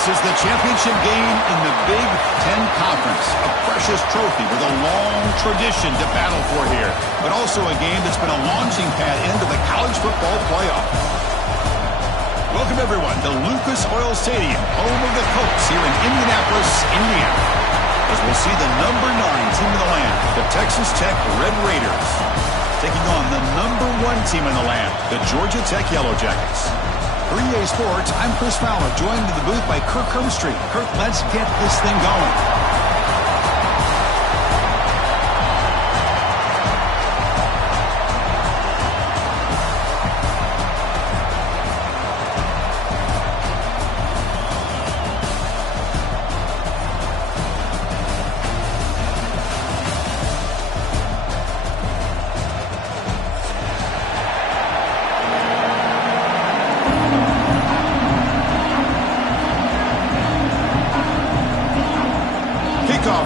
This is the championship game in the Big Ten Conference. A precious trophy with a long tradition to battle for here. But also a game that's been a launching pad into the college football playoff. Welcome, everyone, to Lucas Oil Stadium, home of the Colts here in Indianapolis, Indiana. As we'll see the number 9 team in the land, the Texas Tech Red Raiders, taking on the number 1 team in the land, the Georgia Tech Yellow Jackets. For EA Sports, I'm Chris Fowler, joined in the booth by Kirk Herbstreit. Kirk, let's get this thing going.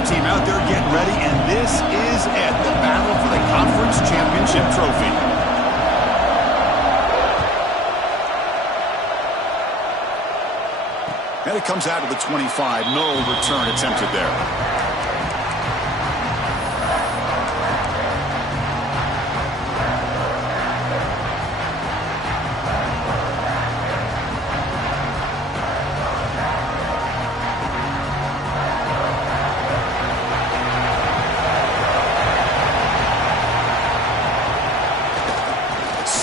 Team out there getting ready, and this is it, the battle for the conference championship trophy. And it comes out of the 25. No return attempted there.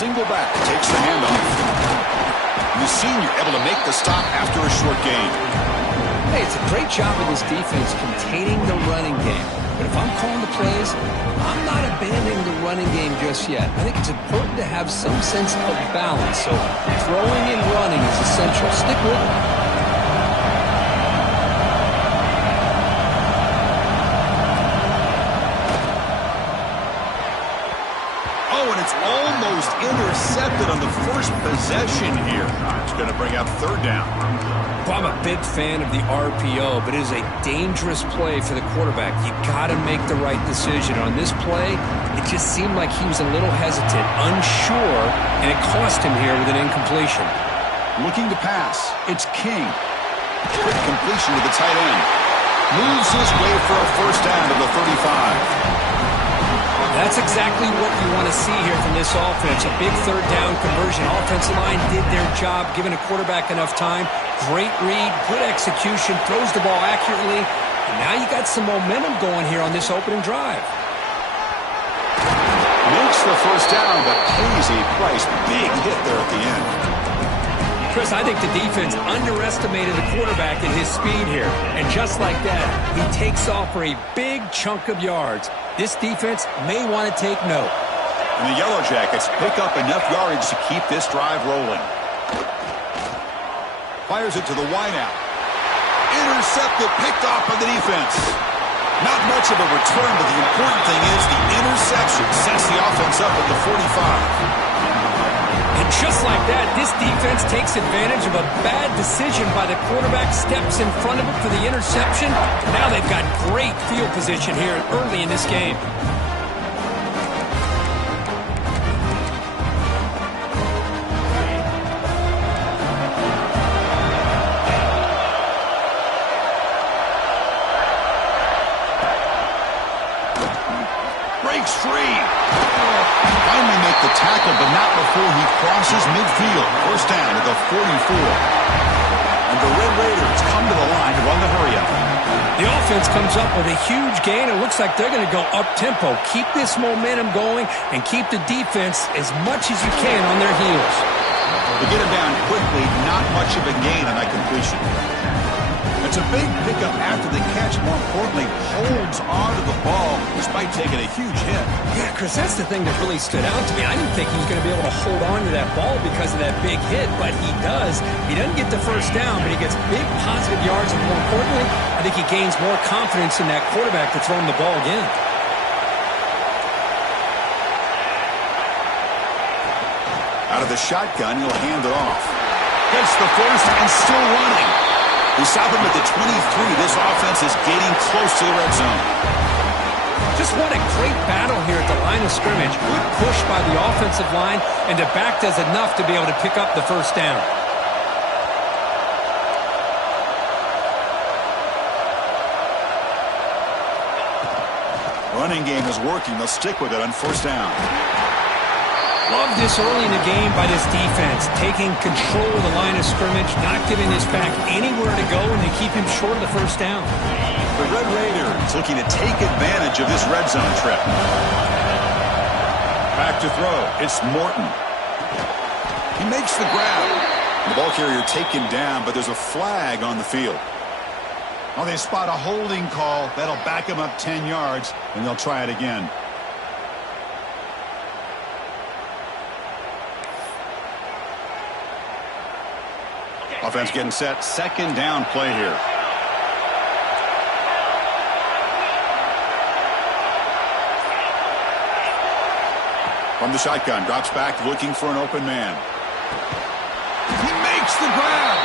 Single back, takes the handoff. The senior able to make the stop after a short gain. Hey, it's a great job of this defense containing the running game. But if I'm calling the plays, I'm not abandoning the running game just yet. I think it's important to have some sense of balance. So throwing and running is essential. Stick with it. It's almost intercepted on the first possession here. It's going to bring up third down. Well, I'm a big fan of the RPO, but it is a dangerous play for the quarterback. You got to make the right decision. On this play, it just seemed like he was a little hesitant, unsure, and it cost him here with an incompletion. Looking to pass. It's King. Quick completion to the tight end. Moves his way for a first down to the 35. That's exactly what you want to see here from this offense. A big third down conversion. Offensive line did their job, giving a quarterback enough time. Great read, good execution, throws the ball accurately. And now you got some momentum going here on this opening drive. Makes the first down, but pays a price. Big hit there at the end. Chris, I think the defense underestimated the quarterback in his speed here. And just like that, he takes off for a big chunk of yards. This defense may want to take note. And the Yellow Jackets pick up enough yardage to keep this drive rolling. Fires it to the wideout. Intercepted, picked off by the defense. Not much of a return, but the important thing is the interception sets the offense up at the 45. And just like that, this defense takes advantage of a bad decision by the quarterback, steps in front of it for the interception. Now they've got great field position here early in this game. Breaks free. Finally make the tackle, but not before he crosses midfield. First down at the 44. And the Red Raiders come to the line to run the hurry-up. The offense comes up with a huge gain. It looks like they're going to go up-tempo. Keep this momentum going and keep the defense as much as you can on their heels. They get him down quickly. Not much of a gain on that completion. It's a big pickup after the catch. More importantly, holds on to the ball despite taking a huge hit. Yeah, Chris, that's the thing that really stood out to me. I didn't think he was going to be able to hold on to that ball because of that big hit, but he does. He doesn't get the first down, but he gets big positive yards, and more importantly, I think he gains more confidence in that quarterback to throw him the ball again. Out of the shotgun, he'll hand it off. Gets the first and still running. We stop him at the 23. This offense is getting close to the red zone. Just what a great battle here at the line of scrimmage. Good push by the offensive line, and the back does enough to be able to pick up the first down. running game is working. They'll stick with it on first down. Love this early in the game by this defense, taking control of the line of scrimmage, not giving this back anywhere to go, and they keep him short of the first down. The Red Raiders looking to take advantage of this red zone trip. Back to throw. It's Morton. He makes the grab. The ball carrier taken down, but there's a flag on the field. Well, they spot a holding call. That'll back him up 10 yards, and they'll try it again. Offense getting set. Second down play here. From the shotgun, drops back looking for an open man. He makes the grab.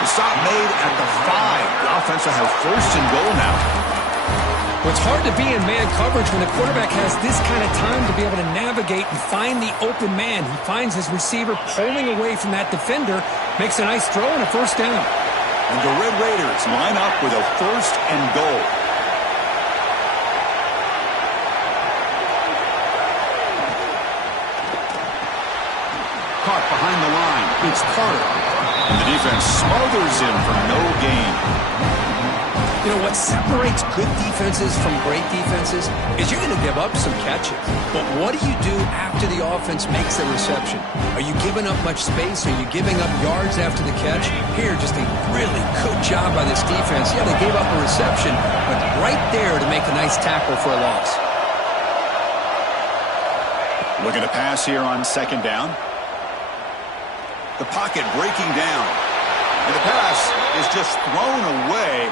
The stop made at the 5. The offense will have first and goal now. Well, it's hard to be in man coverage when the quarterback has this kind of time to be able to navigate and find the open man. He finds his receiver pulling away from that defender, makes a nice throw and a first down. And the Red Raiders line up with a first and goal. Caught behind the line. It's Carter. And the defense smothers him for no gain. You know, what separates good defenses from great defenses is you're going to give up some catches. But what do you do after the offense makes a reception? Are you giving up much space? Are you giving up yards after the catch? Here, just a really good job by this defense. Yeah, they gave up a reception, but right there to make a nice tackle for a loss. Looking to pass here on second down. The pocket breaking down. And the pass is just thrown away.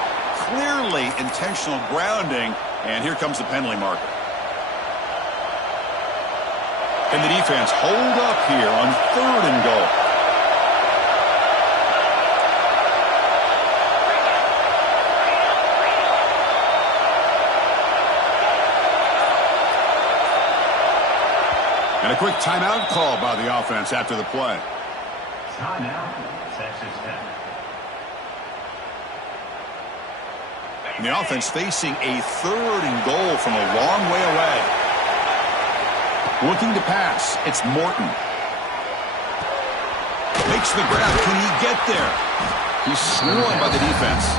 Clearly intentional grounding, and here comes the penalty marker. And the defense hold up here on third and goal. And a quick timeout call by the offense after the play. Timeout, Texas Tech. And the offense facing a third and goal from a long way away. Looking to pass. It's Morton. Makes the grab. Can he get there? He's swarmed by the defense.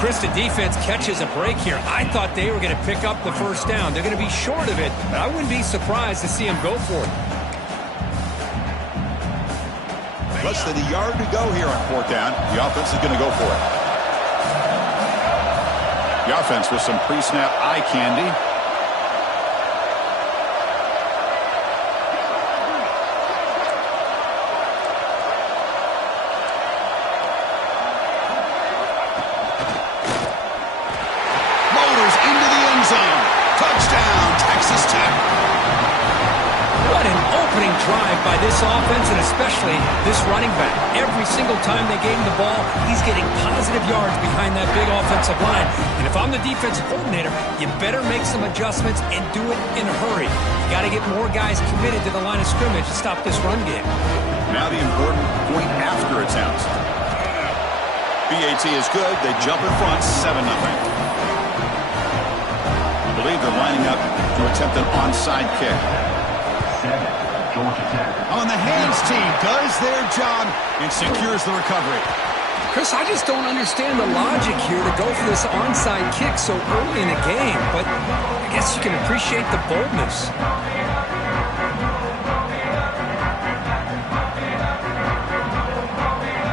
Chris, the defense catches a break here. I thought they were going to pick up the first down. They're going to be short of it, but I wouldn't be surprised to see him go for it. Less than a yard to go here on fourth down. The offense is going to go for it. The offense with some pre-snap eye candy. Motors into the end zone. Touchdown, Texas Tech. What an opening drive by this offense, and especially this running back. Every single time they gave him the ball, he's getting positive yards behind that big offensive line. And if I'm the defensive coordinator, you better make some adjustments and do it in a hurry. You got to get more guys committed to the line of scrimmage to stop this run game. Now the important point after it's out. BAT is good. They jump in front, 7-0. I believe they're lining up to attempt an onside kick. Georgia Tech. On the hands team does their job and secures the recovery. Chris, I just don't understand the logic here to go for this onside kick so early in the game, but I guess you can appreciate the boldness.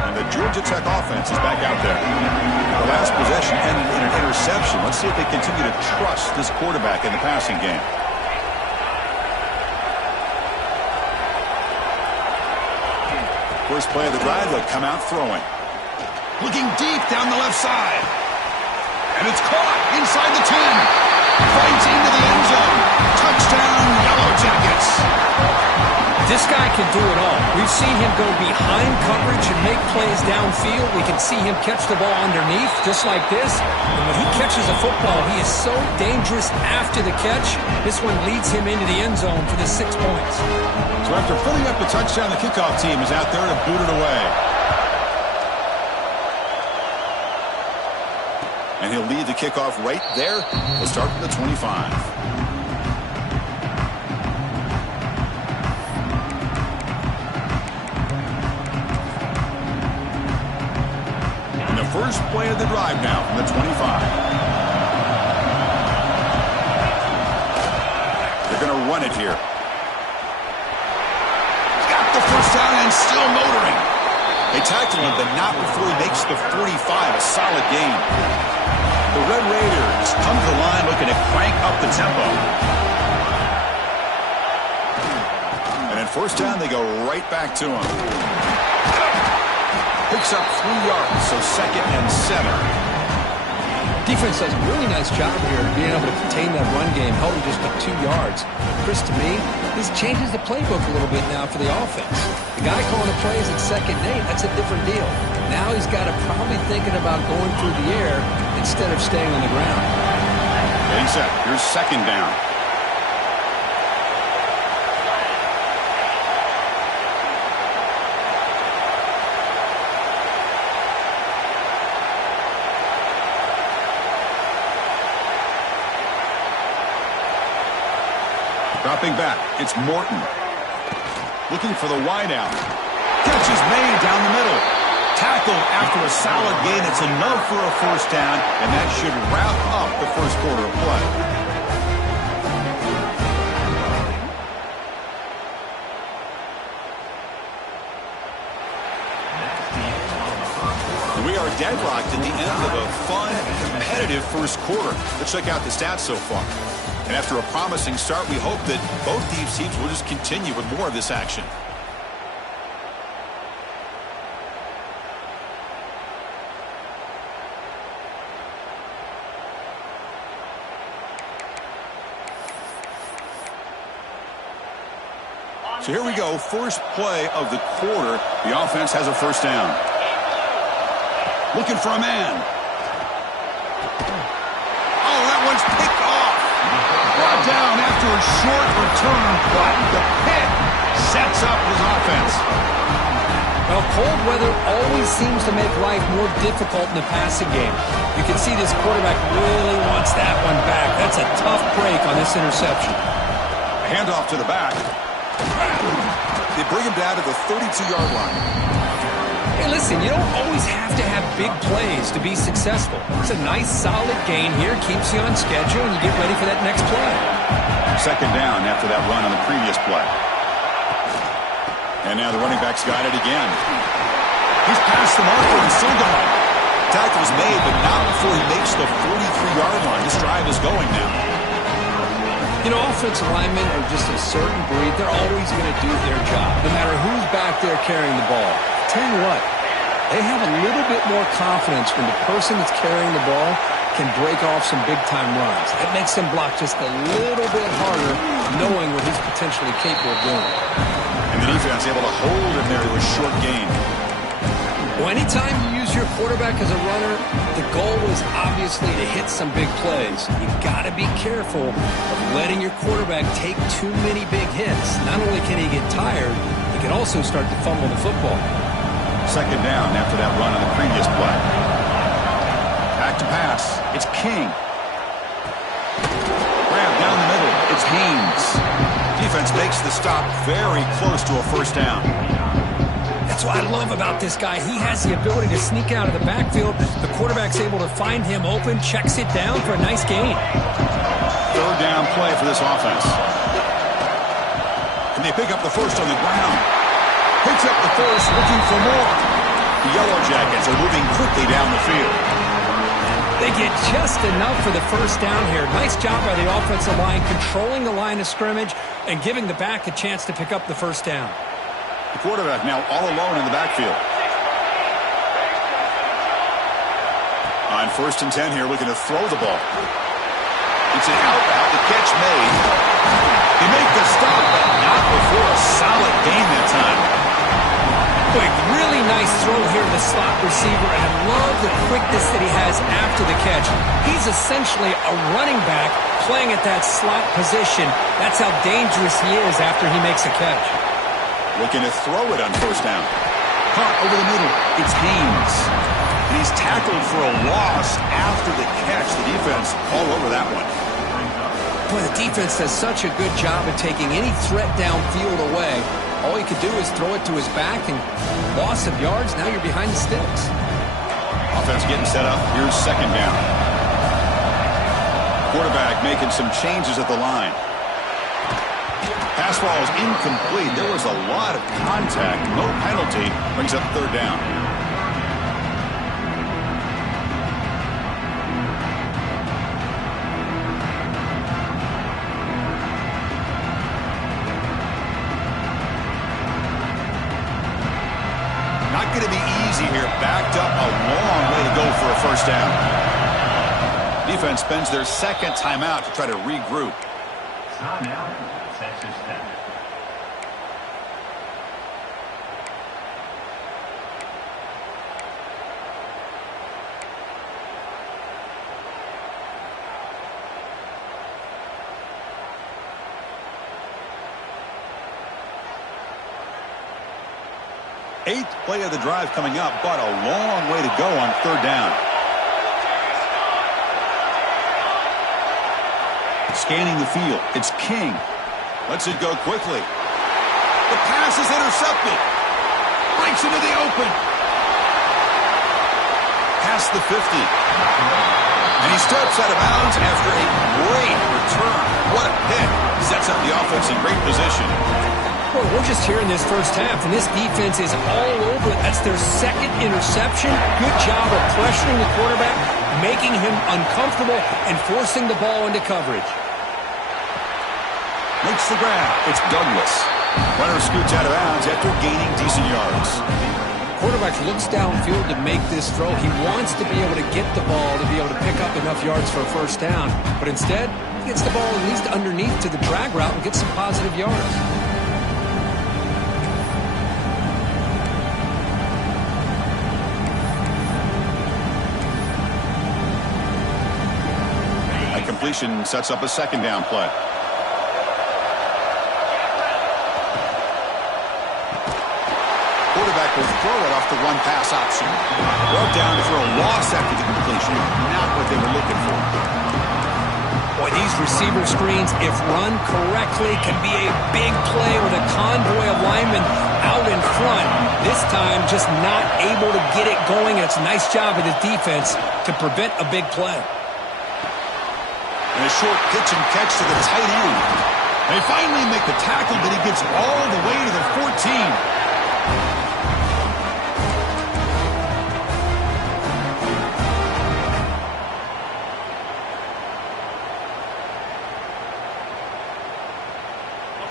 And the Georgia Tech offense is back out there. The last possession ended in an interception. Let's see if they continue to trust this quarterback in the passing game. First play of the drive, they'll come out throwing. Looking deep down the left side. And it's caught inside the 10. Fights into the end zone. Touchdown, Yellow Jackets. This guy can do it all. We've seen him go behind coverage and make plays downfield. We can see him catch the ball underneath, just like this. And when he catches a football, he is so dangerous after the catch. This one leads him into the end zone for the 6 points. So after putting up the touchdown, the kickoff team is out there to boot it away. And he'll lead the kickoff right there. He'll start from the 25. And the first play of the drive now from the 25. They're going to run it here. Got the first down and still motoring. They tackle him, but not before he makes the 45. A solid gain. The Red Raiders come to the line looking to crank up the tempo. And at first down, they go right back to him. Picks up 3 yards, so 2nd and 7. Defense does a really nice job here of being able to contain that run game, held him just up 2 yards. Chris, to me, this changes the playbook a little bit now for the offense. The guy calling the plays at 2nd and 8, that's a different deal. Now he's got to probably thinking about going through the air instead of staying on the ground. Getting set. Here's 2nd down. Dropping back, it's Morton. Looking for the wideout. Catch is made down the middle. Tackled after a solid gain. It's enough for a first down, and that should wrap up the first quarter of play. We are deadlocked at the end of a fun, competitive first quarter. Let's check out the stats so far. And after a promising start, we hope that both these teams will just continue with more of this action. So here we go, first play of the quarter. The offense has a first down. Looking for a man. Oh, that one's picked off. Brought down after a short return, but the pick sets up his offense. Well, cold weather always seems to make life more difficult in the passing game. You can see this quarterback really wants that one back. That's a tough break on this interception. A handoff to the back. They bring him down to the 32-yard line. Hey, listen, you don't always have to have big plays to be successful. It's a nice, solid gain here. Keeps you on schedule, and you get ready for that next play. 2nd down after that run on the previous play. And now the running back's got it again. He's past the marker and still going. Tackle's made, but not before he makes the 43-yard line. This drive is going now. You know, offensive linemen are just a certain breed. They're always going to do their job, no matter who's back there carrying the ball. Tell you what, they have a little bit more confidence when the person that's carrying the ball can break off some big-time runs. It makes them block just a little bit harder, knowing what he's potentially capable of doing. And the defense able to hold him there to a short gain. Well, anytime you use your quarterback as a runner, the goal is obviously to hit some big plays. You've got to be careful of letting your quarterback take too many big hits. Not only can he get tired, he can also start to fumble the football. 2nd down after that run on the previous play. Back to pass. It's King. Grab down the middle. It's Haynes. Defense makes the stop very close to a first down. That's what I love about this guy. He has the ability to sneak out of the backfield. The quarterback's able to find him open, checks it down for a nice gain. 3rd down play for this offense. And they pick up the first on the ground. Picks up the first, looking for more. The Yellow Jackets are moving quickly down the field. They get just enough for the first down here. Nice job by the offensive line, controlling the line of scrimmage and giving the back a chance to pick up the first down. The quarterback now all alone in the backfield. On 1st and 10 here, looking to throw the ball. It's an out route, the catch made. They make the stop, but not before a solid gain that time. Quick, really nice throw here to the slot receiver, and I love the quickness that he has after the catch. He's essentially a running back playing at that slot position. That's how dangerous he is after he makes a catch. Looking to throw it on 1st down. Caught over the middle. It's Haynes. The And he's tackled for a loss after the catch. The defense all over that one. Boy, the defense does such a good job of taking any threat downfield away. All he could do is throw it to his back, and loss of yards, now you're behind the sticks. Offense getting set up. Here's second down. Quarterback making some changes at the line. Pass ball is incomplete. There was a lot of contact. No penalty. Brings up third down. Not going to be easy here. Backed up a long way to go for a first down. Defense spends their second timeout to try to regroup. Timeout. Texas Tech. Eighth play of the drive coming up, but a long way to go on third down. Scanning the field, it's King. Lets it go quickly. The pass is intercepted. Breaks into the open. Past the 50. And he steps out of bounds after a great return. What a pick. Sets up the offense in great position. Boy, we're just here in this first half, and this defense is all over it. That's their second interception. Good job of pressuring the quarterback, making him uncomfortable, and forcing the ball into coverage. Makes the grab. It's Douglas. Runner scoots out of bounds after gaining decent yards. Quarterback looks downfield to make this throw. He wants to be able to get the ball to be able to pick up enough yards for a first down. But instead, he gets the ball at least underneath to the drag route and gets some positive yards. A completion sets up a second down play. Quarterback will throw it off the run-pass option. Brought down for a loss after the completion. Not what they were looking for. Boy, these receiver screens, if run correctly, can be a big play with a convoy of linemen out in front. This time, just not able to get it going. It's a nice job of the defense to prevent a big play. And a short pitch and catch to the tight end. They finally make the tackle, but he gets all the way to the 14.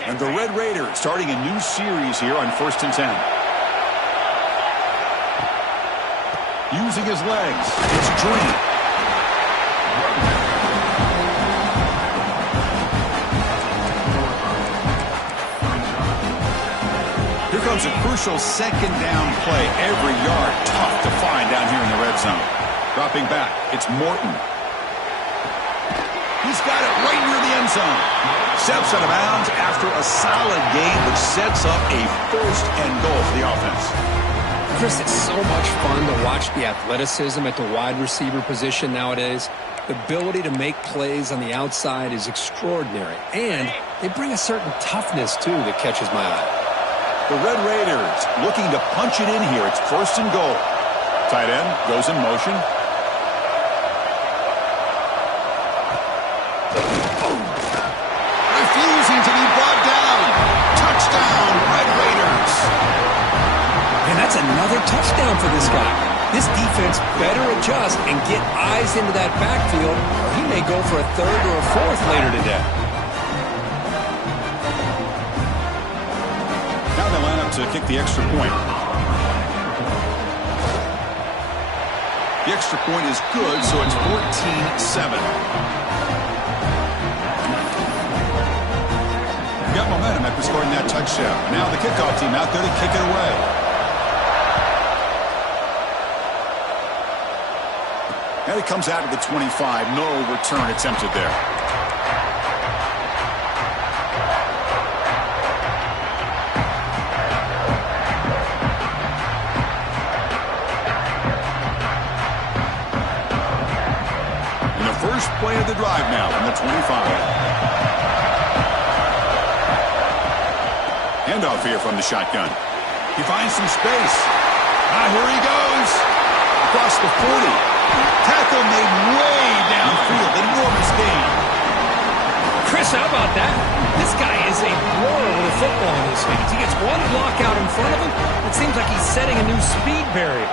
And the Red Raiders starting a new series here on 1st and 10. Using his legs, it's Dream. Here comes a crucial second down play. Every yard tough to find down here in the red zone. Dropping back, it's Morton. He's got it right near the end zone. Steps out of bounds after a solid gain, which sets up a first and goal for the offense. Chris, it's so much fun to watch the athleticism at the wide receiver position nowadays. The ability to make plays on the outside is extraordinary. And they bring a certain toughness, too, that catches my eye. The Red Raiders looking to punch it in here. It's first and goal. Tight end goes in motion. Refusing to be brought down. Touchdown, Red Raiders. And that's another touchdown for this guy. This defense better adjust and get eyes into that backfield, or he may go for a third or a fourth later today. Now they line up to kick the extra point. The extra point is good, so it's 14-7. Got momentum after scoring that touchdown. Now the kickoff team out there to kick it away. And it comes out of the 25. No return attempted there. First play of the drive now from the 25. Handoff here from the shotgun. He finds some space. Here he goes. Across the 40. Tackle made way downfield. Enormous gain. Chris, how about that? This guy is a blower with a football in his hands. He gets one block out in front of him. It seems like he's setting a new speed barrier.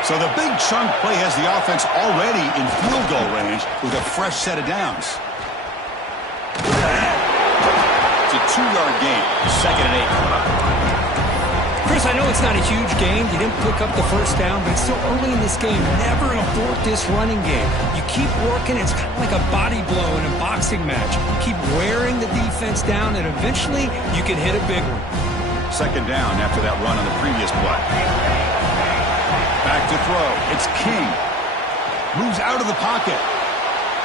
So the big chunk play has the offense already in field goal range with a fresh set of downs. It's a 2-yard gain. 2nd and 8. Chris, I know it's not a huge game. You didn't pick up the first down, but it's still early in this game. Never abort this running game. You keep working. It's kind of like a body blow in a boxing match. Keep wearing the defense down, and eventually you can hit a big one. 2nd down after that run on the previous play. Back to throw. It's King. Moves out of the pocket.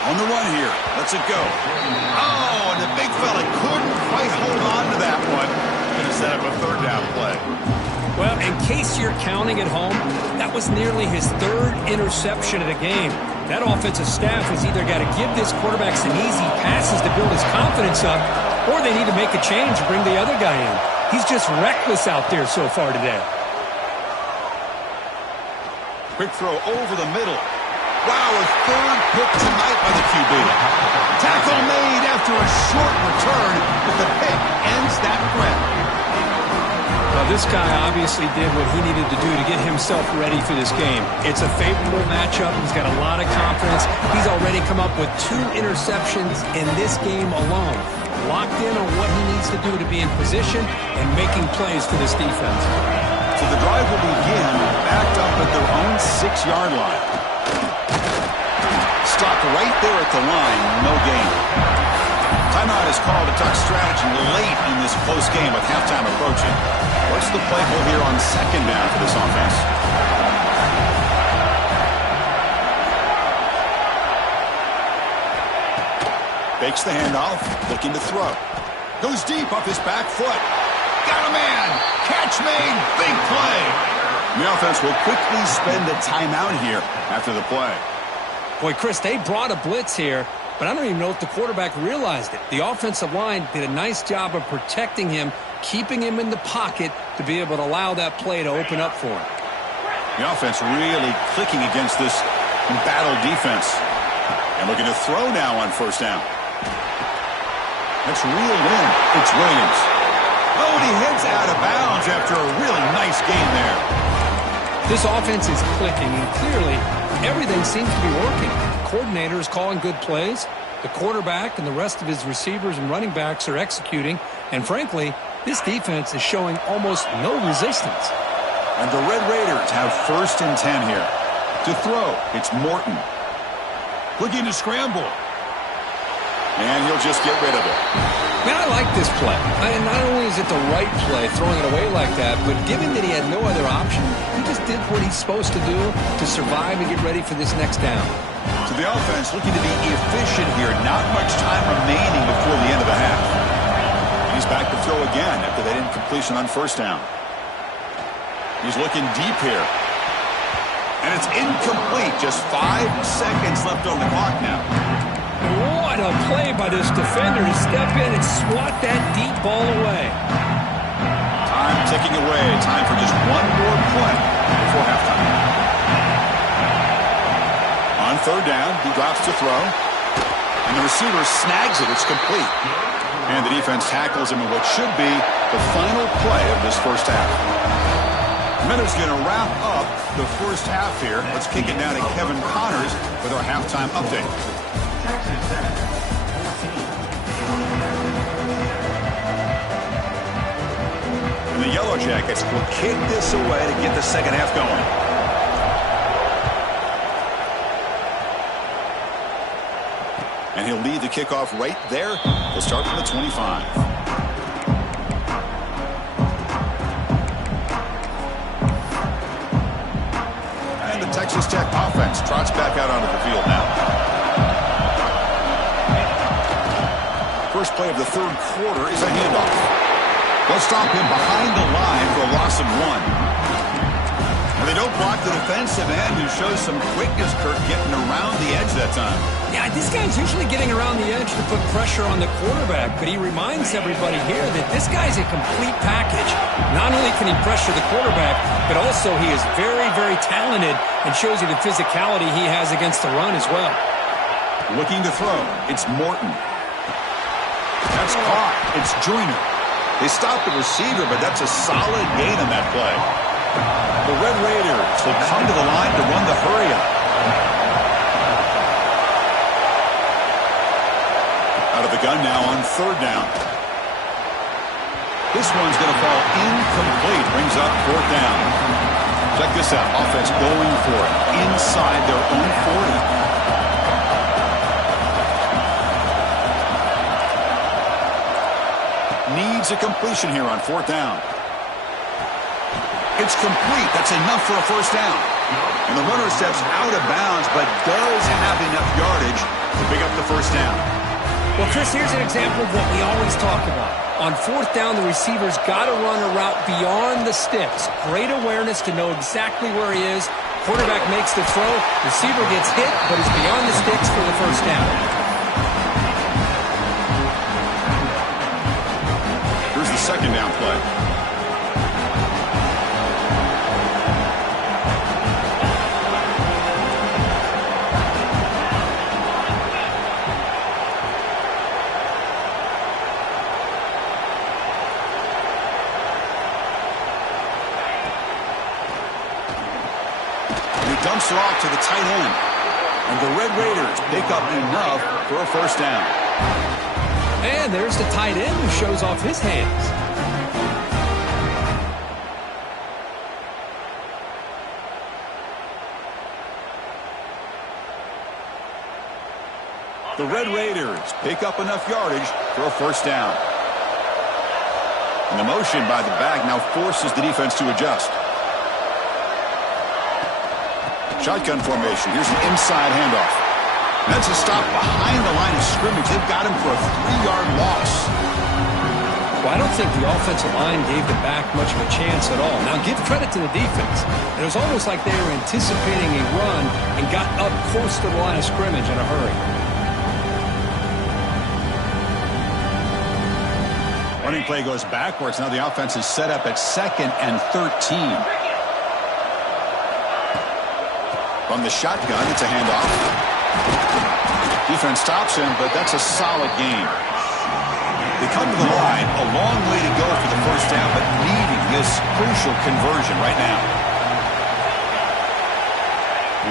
On the run here. Lets it go. Oh, and the big fella couldn't quite hold on to that one. Going to set up a 3rd down play. Well, in case you're counting at home, that was nearly his 3rd interception of the game. That offensive staff has either got to give this quarterback some easy passes to build his confidence up, or they need to make a change and bring the other guy in. He's just reckless out there so far today. Quick throw over the middle. Wow, a 3rd pick tonight by the QB. Tackle made after a short return, but the pick ends that threat. Well, this guy obviously did what he needed to do to get himself ready for this game. It's a favorable matchup. He's got a lot of confidence. He's already come up with 2 interceptions in this game alone. Locked in on what he needs to do to be in position and making plays for this defense. So the drive will begin backed up at their own 6-yard line. Stopped right there at the line, no gain. Timeout is called to talk strategy late in this close game with halftime approaching. What's the play call here on 2nd down for this offense? Fakes the handoff, looking to throw. Goes deep off his back foot. Got a man. Catch made. Big play. The offense will quickly spend a timeout here after the play. Boy, Chris, they brought a blitz here, but I don't even know if the quarterback realized it. The offensive line did a nice job of protecting him, keeping him in the pocket to be able to allow that play to open up for him. The offense really clicking against this embattled defense. And looking to throw now on 1st down. That's reeled in. It's Williams. Oh, and he heads out of bounds after a really nice gain there. This offense is clicking, and clearly everything seems to be working. The coordinator is calling good plays. The quarterback and the rest of his receivers and running backs are executing. And frankly, this defense is showing almost no resistance. And the Red Raiders have 1st and 10 here. To throw, it's Morton. Looking to scramble. And he'll just get rid of it. Man, I like this play. And not only is it the right play, throwing it away like that, but given that he had no other option, he just did what he's supposed to do to survive and get ready for this next down. So the offense looking to be efficient here. Not much time remaining before the end of the half. He's back to throw again after that incompletion on 1st down. He's looking deep here. And it's incomplete. Just 5 seconds left on the clock now. What a play by this defender to step in and swat that deep ball away. Time ticking away. Time for just one more play before halftime. On 3rd down, he drops to throw. And the receiver snags it. It's complete. And the defense tackles him in what should be the final play of this 1st half. Miller's going to wrap up the 1st half here. Let's kick it now to Kevin Connors with our halftime update. And the Yellow Jackets will kick this away to get the 2nd half going. And he'll lead the kickoff right there. He'll start from the 25. Texas Tech offense trots back out onto the field now. First play of the 3rd quarter is a handoff. They'll stop him behind the line for a loss of 1. Well, they don't block the defensive end, who shows some quickness, Kirk, getting around the edge that time. Yeah, this guy's usually getting around the edge to put pressure on the quarterback, but he reminds everybody here that this guy's a complete package. Not only can he pressure the quarterback, but also he is very, very talented and shows you the physicality he has against the run as well. Looking to throw. It's Morton. That's caught. It's Joyner. They stopped the receiver, but that's a solid gain on that play. The Red Raiders will come to the line to run the hurry-up. Out of the gun now on third down. This one's going to fall incomplete. Brings up fourth down. Check this out. Offense going for it inside their own 40. Needs a completion here on fourth down. It's complete. That's enough for a first down. And the runner steps out of bounds, but does have enough yardage to pick up the first down. Well, Chris, here's an example of what we always talk about. On fourth down, the receiver's got to run a route beyond the sticks. Great awareness to know exactly where he is. Quarterback makes the throw. Receiver gets hit, but is beyond the sticks for the first down. Here's the second down play. Dumps it off to the tight end. And the Red Raiders pick up enough for a first down. And there's the tight end who shows off his hands. The Red Raiders pick up enough yardage for a first down. And the motion by the back now forces the defense to adjust. Shotgun formation. Here's an inside handoff. That's a stop behind the line of scrimmage. They've got him for a 3-yard loss. Well, I don't think the offensive line gave the back much of a chance at all. Now, give credit to the defense. It was almost like they were anticipating a run and got up close to the line of scrimmage in a hurry. Running play goes backwards. Now the offense is set up at 2nd and 13. From the shotgun, it's a handoff. Defense stops him, but that's a solid gain. They come to the line, a long way to go for the first down, but needing this crucial conversion right now.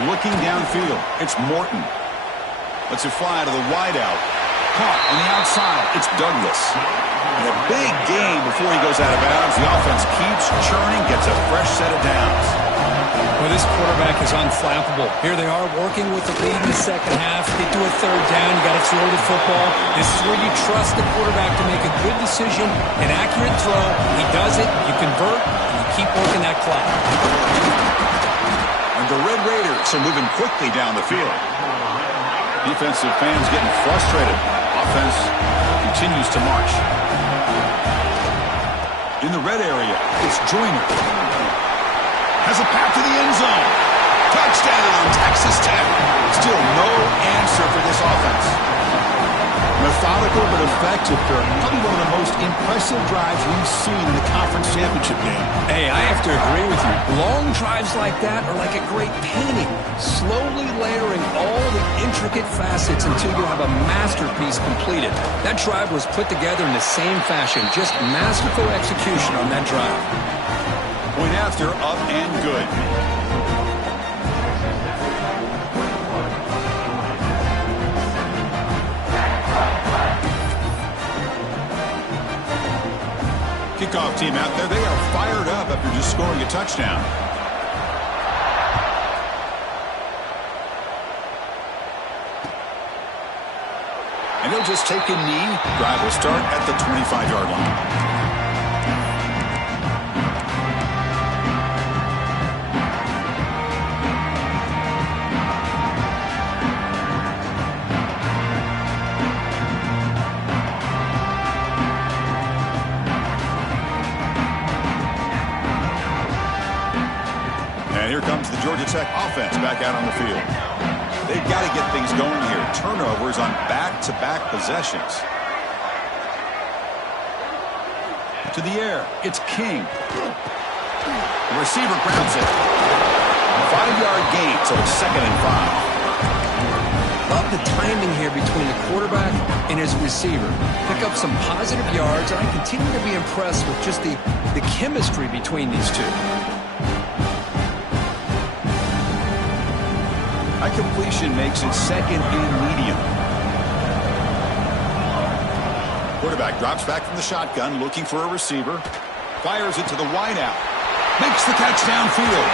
Looking downfield, it's Morton. Lets it fly to the wideout. Caught on the outside, it's Douglas. And a big gain before he goes out of bounds. The offense keeps churning, gets a fresh set of downs. Well, this quarterback is unflappable. Here they are working with the lead in the second half. Get to a third down. You got to throw the football. This is where you trust the quarterback to make a good decision, an accurate throw. He does it. You convert, and you keep working that clock. And the Red Raiders are moving quickly down the field. Defensive fans getting frustrated. Offense continues to march. In the red area, it's Joyner. Has a path to the end zone. Touchdown, Texas Tech. Still no answer for this offense. Methodical but effective, Kirk. Probably one of the most impressive drives we've seen in the conference championship game. Hey, I have to agree with you. Long drives like that are like a great painting. Slowly layering all the intricate facets until you have a masterpiece completed. That drive was put together in the same fashion. Just masterful execution on that drive. Point after, up and good. Kickoff team out there, they are fired up after just scoring a touchdown. And they'll just take a knee. Drive will start at the 25-yard line. offense back out on the field. They've got to get things going here. Turnovers on back-to-back possessions. To the air. It's King. The receiver grabs it. 5-yard gain, so it's 2nd and 5. Love the timing here between the quarterback and his receiver. Pick up some positive yards, and I continue to be impressed with just the chemistry between these two. A completion makes it 2nd and medium. Quarterback drops back from the shotgun, looking for a receiver. Fires it to the wideout. Makes the catch downfield.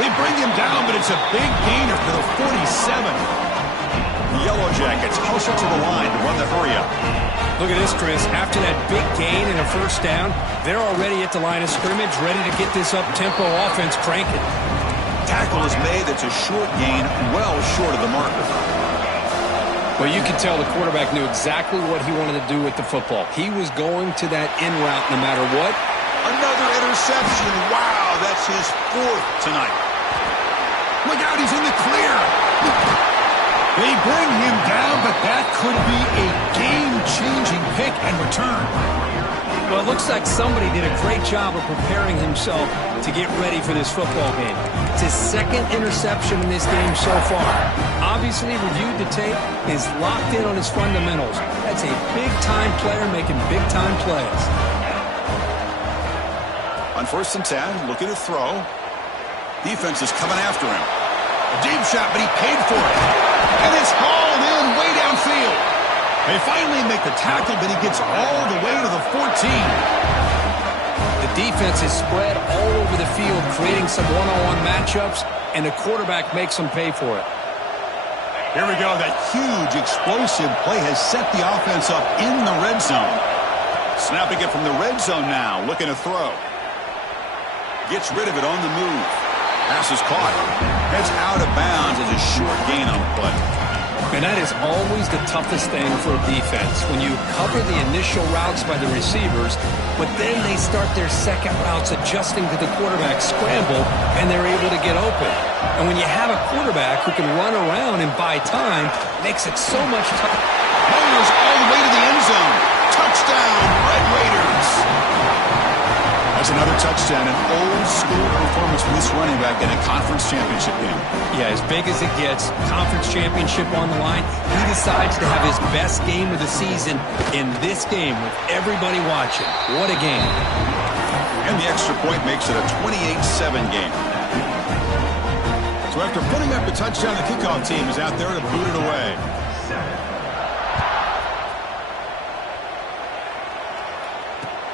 They bring him down, but it's a big gainer for the 47. The Yellow Jackets hustle to the line to run the hurry-up. Look at this, Chris. After that big gain and a first down, they're already at the line of scrimmage, ready to get this up-tempo offense cranking. Tackle is made. That's a short gain, well short of the marker. Well, you can tell the quarterback knew exactly what he wanted to do with the football. He was going to that in route no matter what. Another interception. Wow, that's his 4th tonight. Look out, he's in the clear. They bring him down, but that could be a game-changing pick and return. Well, it looks like somebody did a great job of preparing himself to get ready for this football game. It's his 2nd interception in this game so far. Obviously, reviewed the tape, is locked in on his fundamentals. That's a big-time player making big-time plays. On 1st and 10, looking to throw. Defense is coming after him. A deep shot, but he paid for it. And it's hauled in way downfield. They finally make the tackle, but he gets all the way to the 14. The defense is spread all over the field, creating some one-on-one matchups, and the quarterback makes them pay for it. Here we go. That huge, explosive play has set the offense up in the red zone. Snapping it from the red zone now, looking to throw. Gets rid of it on the move. Pass is caught. Heads out of bounds as a short gain on the play. And that is always the toughest thing for a defense, when you cover the initial routes by the receivers, but then they start their second routes adjusting to the quarterback scramble, and they're able to get open. And when you have a quarterback who can run around and buy time, it makes it so much tougher. Motors all the way to the end zone. Touchdown, Red Raiders. That's another touchdown, an old-school performance from this running back in a conference championship game. Yeah, as big as it gets, conference championship on the line, he decides to have his best game of the season in this game with everybody watching. What a game. And the extra point makes it a 28-7 game. So after putting up a touchdown, the kickoff team is out there to boot it away.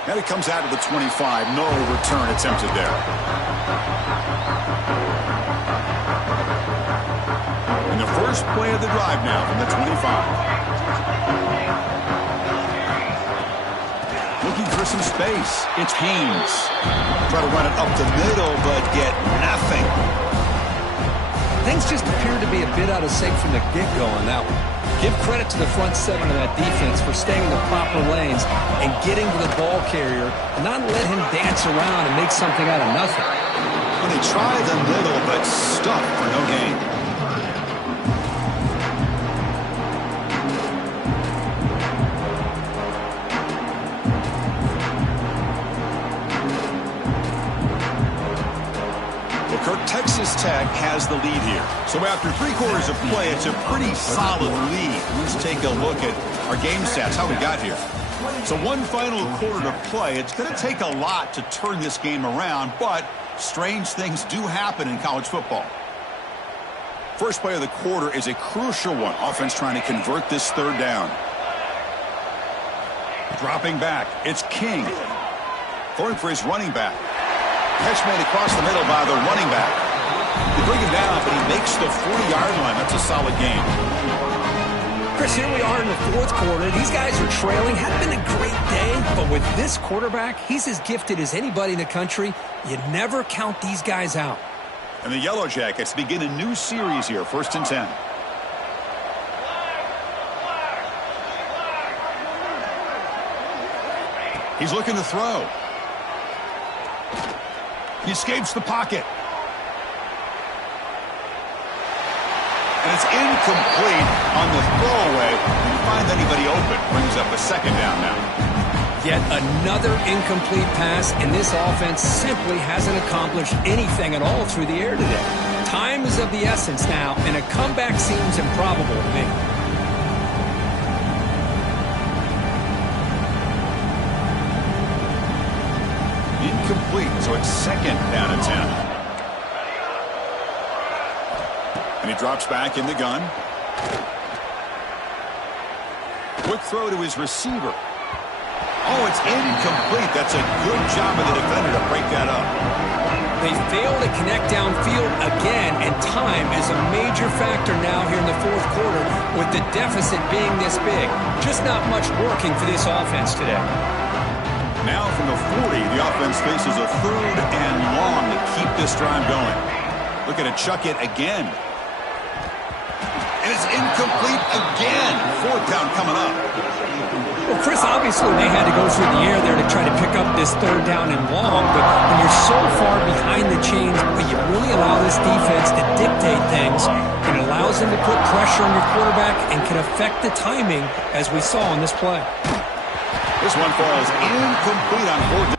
And it comes out of the 25. No return attempted there. And the first play of the drive now from the 25. Looking for some space. It's Haynes. Try to run it up the middle, but get nothing. Things just appeared to be a bit out of sync from the get-go on that one. Give credit to the front 7 of that defense for staying in the proper lanes and getting to the ball carrier and not let him dance around and make something out of nothing. When they try the middle, but stuck for no gain. Texas Tech has the lead here. So after 3 quarters of play, it's a pretty solid lead. Let's take a look at our game stats, how we got here. So 1 final quarter to play. It's going to take a lot to turn this game around, but strange things do happen in college football. First play of the quarter is a crucial one. Offense trying to convert this 3rd down. Dropping back, it's King. Going for his running back. Catch made across the middle by the running back. They bring him down, but he makes the 40-yard line. That's a solid game. Chris, here we are in the 4th quarter. These guys are trailing. Hadn't been a great day, but with this quarterback, he's as gifted as anybody in the country. You never count these guys out. And the Yellow Jackets begin a new series here, 1st and 10. He's looking to throw. He escapes the pocket. And it's incomplete on the throwaway. Didn't find anybody open. Brings up a second down now. Yet another incomplete pass, and this offense simply hasn't accomplished anything at all through the air today. Time is of the essence now, and a comeback seems improbable to me. Incomplete, so it's second down and 10. And he drops back in the gun. Quick throw to his receiver. Oh, it's incomplete. That's a good job of the defender to break that up. They fail to connect downfield again, and time is a major factor now here in the fourth quarter with the deficit being this big. Just not much working for this offense today. Now from the 40, the offense faces a third and long to keep this drive going. Looking to chuck it again. And it's incomplete again. Fourth down coming up. Well, Chris, obviously they had to go through the air there to try to pick up this third down and long, but when you're so far behind the chains, you really allow this defense to dictate things, and it allows them to put pressure on your quarterback and can affect the timing, as we saw on this play. This one falls incomplete on fourth down.